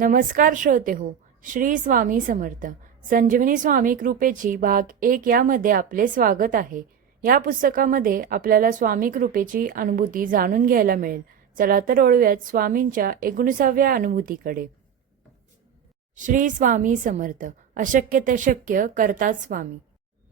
नमस्कार श्रोते हो. श्री स्वामी समर्थ. संजीवनी स्वामी कृपेची भाग 1 यामध्ये आपले स्वागत आहे. या पुस्तकामध्ये आपल्याला स्वामी कृपेची अनुभूती जाणून घ्यायला मिळेल. चला तर वळूयात स्वामींच्या 19व्या अनुभूतीकडे. श्री स्वामी समर्थ. अशक्य ते शक्य करतात स्वामी.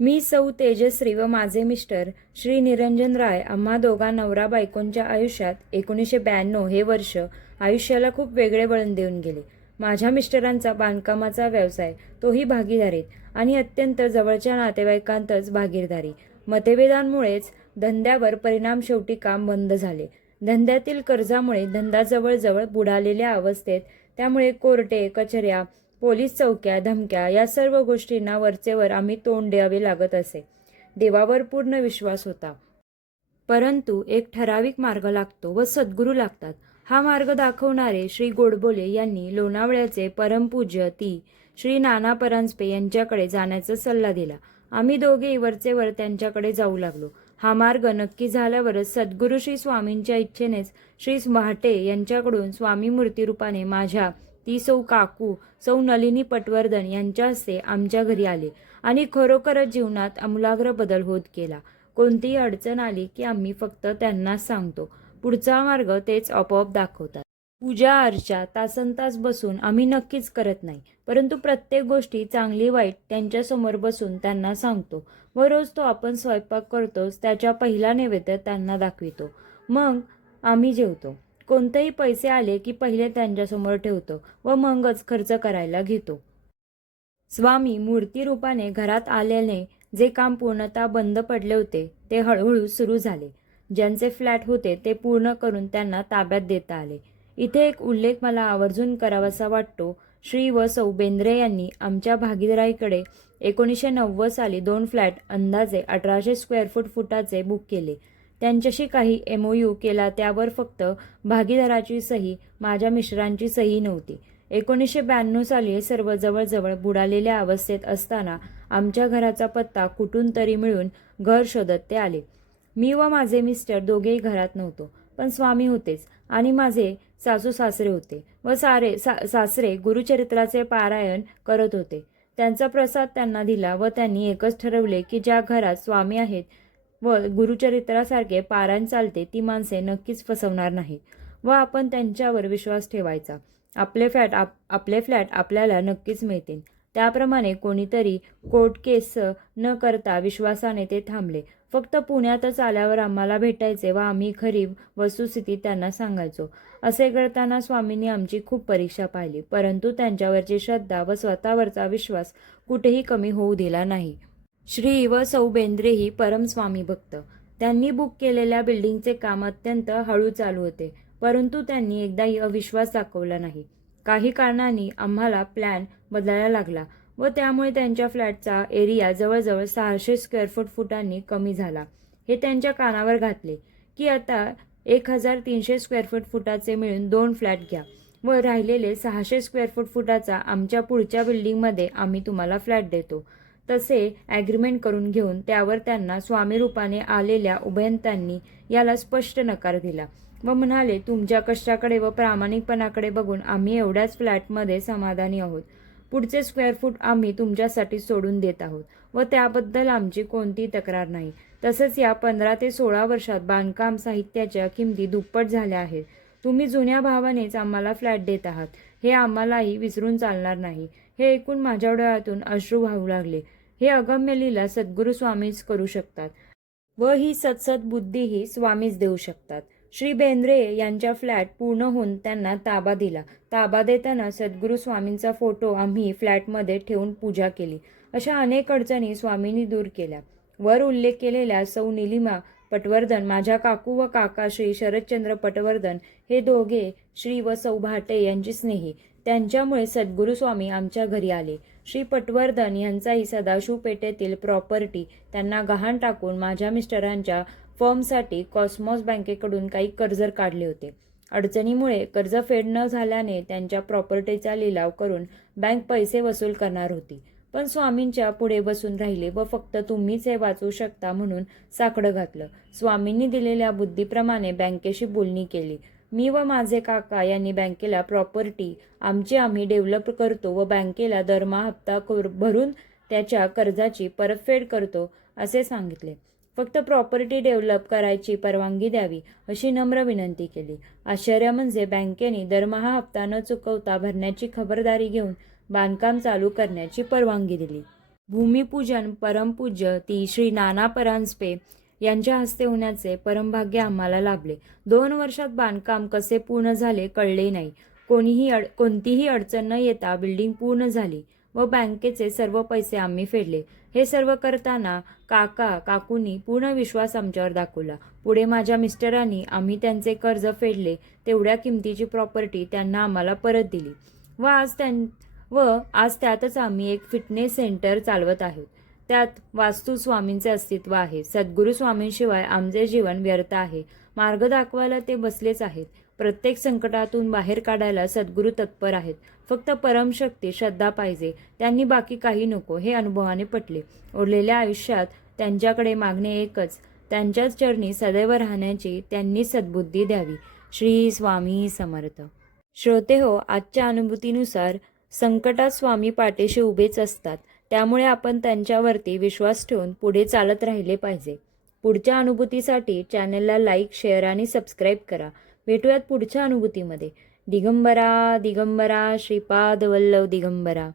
मी सौ तेजश्री व माझे मिस्टर श्री निरंजन राय आम्हा दोघा नवरा बायकोंच्या आयुष्यात 1992 हे वर्ष आयुष्याला खूप वेगळे वळण देऊन गेले. माझ्या मिस्टरांचा बांधकामाचा व्यवसाय, तोही भागीदारीत आणि अत्यंत जवळच्या नातेवाईकांतच भागीदारी. मतभेदांमुळेच धंद्यावर परिणाम, शेवटी काम बंद झाले. धंद्यातील कर्जामुळे धंदा जवळजवळ बुडालेल्या अवस्थेत. त्यामुळे कोर्टे कचऱ्या, पोलीस चौक्या, धमक्या या सर्व गोष्टींना वरचेवर आम्ही तोंड द्यावे लागत असे. देवावर पूर्ण विश्वास होता, परंतु एक ठराविक मार्ग लागतो व सद्गुरू लागतात. हा मार्ग दाखवणारे श्री गोडबोले यांनी लोणावळ्याचे परमपूज्य ती श्री नाना परांजपे यांच्याकडे जाण्याचा सल्ला दिला. आम्ही दोघेही वरचेवर त्यांच्याकडे जाऊ लागलो. हा मार्ग नक्की झाल्यावरच सद्गुरू श्री स्वामींच्या इच्छेनेच श्री भाटे यांच्याकडून स्वामी मूर्तिरूपाने माझ्या ती सौ काकू सौ नलिनी पटवर्धन यांच्या हस्ते आमच्या घरी आले आणि खरोखरच जीवनात आमूलाग्र बदल होत गेला. कोणतीही अडचण आली की आम्ही फक्त त्यांनाच सांगतो, पुढचा मार्ग तेच आपोआप दाखवतात. पूजा अर्चा तासनतास बसून आम्ही नक्कीच करत नाही, परंतु प्रत्येक गोष्टी चांगली वाईट त्यांच्यासमोर बसून त्यांना सांगतो व रोज तो आपण स्वयंपाक करतोच त्याच्या पहिला नैवेद्य त्यांना दाखवितो. मग आम्ही जेवतो. कोणतेही पैसे आले की पहिले त्यांच्यासमोर ठेवतो व मगच खर्च करायला घेतो. स्वामी मूर्तिरूपाने घरात आल्याने जे काम पूर्णतः बंद पडले होते ते हळूहळू सुरू झाले. ज्यांचे फ्लॅट होते ते पूर्ण करून त्यांना ताब्यात देता आले. इथे एक उल्लेख मला आवर्जून करावासा वाटतो. श्री व सौ बेंद्रे यांनी आमच्या भागीदाराईकडे 1990 साली 2 फ्लॅट अंदाजे 1800 स्क्वेअर फुटाचे बुक केले. त्यांच्याशी काही MOU केला, त्यावर फक्त भागीदाराची सही, माझ्या मिस्टरांची सही नव्हती. 1992 साली हे सर्व जवळजवळ बुडालेल्या अवस्थेत असताना आमच्या घराचा पत्ता कुठून तरी मिळून घर शोधत ते आले. मी व माझे मिस्टर दोघेही घरात नव्हतो, पण स्वामी होतेच आणि माझे सासू सासरे होते व सासरे गुरुचरित्राचे पारायण करत होते. त्यांचा प्रसाद त्यांना दिला व त्यांनी एकच ठरवले की ज्या घरात स्वामी आहेत व गुरुचरित्रासारखे पारायण चालते ती माणसे नक्कीच फसवणार नाहीत व आपण त्यांच्यावर विश्वास ठेवायचा. आपले फ्लॅट आपल्याला नक्कीच मिळतील. त्याप्रमाणे कोणीतरी कोर्ट केस न करता विश्वासाने ते थांबले. फक्त पुण्यातच आल्यावर आम्हाला भेटायचे व आम्ही खरी वस्तुस्थिती त्यांना सांगायचो. असे करताना स्वामींनी आमची खूप परीक्षा पाहिली, परंतु त्यांच्यावरची श्रद्धा व स्वतःवरचा विश्वास कुठेही कमी होऊ दिला नाही. श्री व सौ बेंद्रे ही परम स्वामी भक्त. त्यांनी बुक केलेल्या बिल्डिंगचे काम अत्यंत हळू चालू होते, परंतु त्यांनी एकदाही अविश्वास दाखवला नाही. काही कारणांनी आम्हाला प्लॅन बदलायला लागला व त्यामुळे त्यांच्या फ्लॅटचा एरिया जवळजवळ 600 स्क्वेअर फुटांनी कमी झाला. हे त्यांच्या कानावर घातले की आता 1300 स्क्वेअर फुटाचे मिळून 2 फ्लॅट घ्या व राहिलेले 600 स्क्वेअर फुटाचा आमच्या पुढच्या बिल्डिंगमध्ये आम्ही तुम्हाला फ्लॅट देतो. तसे ॲग्रीमेंट करून घेऊन त्यावर त्यांना स्वामी रूपाने आलेल्या उभयंतांनी याला स्पष्ट नकार दिला व म्हणाले, तुमच्या कष्टाकडे व प्रामाणिकपणाकडे बघून आम्ही एवढ्याच फ्लॅटमध्ये समाधानी आहोत. पुढचे स्क्वेअर फूट आम्ही तुमच्यासाठी सोडून देत आहोत व त्याबद्दल आमची कोणतीही तक्रार नाही. तसंच या 15 ते 16 वर्षात बांधकाम साहित्याच्या किमती दुप्पट झाल्या आहेत. तुम्ही जुन्या भावानेच आम्हाला फ्लॅट देत आहात हे आम्हालाही विसरून चालणार नाही. हे ऐकून माझ्या डोळ्यातून अश्रू वाहू लागले. हे अगम्य लीला सद्गुरू स्वामीच करू शकतात व ही बुद्धीही स्वामीच देऊ शकतात. श्री बेंद्रे यांच्या फ्लॅट पूर्ण होऊन त्यांना ताबा दिला. ताबा देताना सद्गुरू स्वामींचा फोटो आम्ही फ्लॅटमध्ये ठेवून पूजा केली. अशा अनेक अडचणी स्वामींनी दूर केल्या. वर उल्लेख केलेल्या सौ निलिमा पटवर्धन, माझ्या काकू व काका श्री शरदचंद्र पटवर्धन हे दोघे श्री व सौ भाटे यांची स्नेही. त्यांच्यामुळे सद्गुरू स्वामी आमच्या घरी आले. श्री पटवर्धन यांचाही सदाशिव पेठेतील प्रॉपर्टी त्यांना गहाण टाकून माझ्या मिस्टरांच्या फर्मसाठी कॉस्मॉस बँकेकडून काही कर्ज काढले होते. अडचणीमुळे कर्ज फेड न झाल्याने त्यांच्या प्रॉपर्टीचा लिलाव करून बँक पैसे वसूल करणार होती, पण स्वामींच्या पुढे बसून राहिले व फक्त तुम्हीच हे वाचू शकता म्हणून साकडं घातलं. स्वामींनी दिलेल्या बुद्धीप्रमाणे बँकेशी बोलणी केली. मी व माझे काका यांनी बँकेला प्रॉपर्टी आम्ही डेव्हलप करतो व बँकेला दरमहा हप्ता भरून त्याच्या कर्जाची परतफेड करतो असे सांगितले. फक्त प्रॉपर्टी डेव्हलप करायची परवानगी द्यावी अशी नम्र विनंती केली. आश्चर्य म्हणजे बँकेने दरमहा हप्ता न चुकवता भरण्याची खबरदारी घेऊन बांधकाम चालू करण्याची परवानगी दिली. भूमिपूजन परमपूज्य ती श्री नाना परांजपे यांच्या हस्ते होण्याचे परमभाग्य आम्हाला लाभले. 2 वर्षात बांधकाम कसे पूर्ण झाले कळले नाही. कोणतीही अडचण न येता बिल्डिंग पूर्ण झाली व बँकेचे सर्व पैसे आम्ही फेडले. हे सर्व करताना काकूंनी पूर्ण विश्वास आमच्यावर दाखवला. पुढे माझ्या मिस्टरांनी आम्ही त्यांचे कर्ज फेडले तेवढ्या किमतीची प्रॉपर्टी त्यांना आम्हाला परत दिली व आज त्यातच आम्ही एक फिटनेस सेंटर चालवत आहोत. त्यात वास्तू स्वामींचे अस्तित्व आहे. सद्गुरू स्वामींशिवाय आमचे जीवन व्यर्थ आहे. मार्ग दाखवायला ते बसलेच आहेत. प्रत्येक संकटातून बाहेर काढायला सद्गुरू तत्पर आहेत. फक्त परमशक्ती श्रद्धा पाहिजे. त्यांनी बाकी काही नको हे अनुभवाने पटले. उरलेल्या आयुष्यात त्यांच्याकडे मागणे एकच, त्यांच्याच चरणी सदैव राहण्याची त्यांनी सद्बुद्धी द्यावी. श्री स्वामी समर्थ. श्रोते हो, आजच्या अनुभूतीनुसार संकटात स्वामी पाठीशी उभेच असतात. त्यामुळे आपण त्यांच्यावरती विश्वास ठेवून पुढे चालत राहिले पाहिजे. पुढच्या अनुभूतीसाठी चॅनलला लाईक, शेअर आणि सबस्क्राईब करा. भेटूयात पुढच्या अनुभूतीमध्ये. दिगंबरा दिगंबरा श्रीपाद वल्लभ दिगंबरा.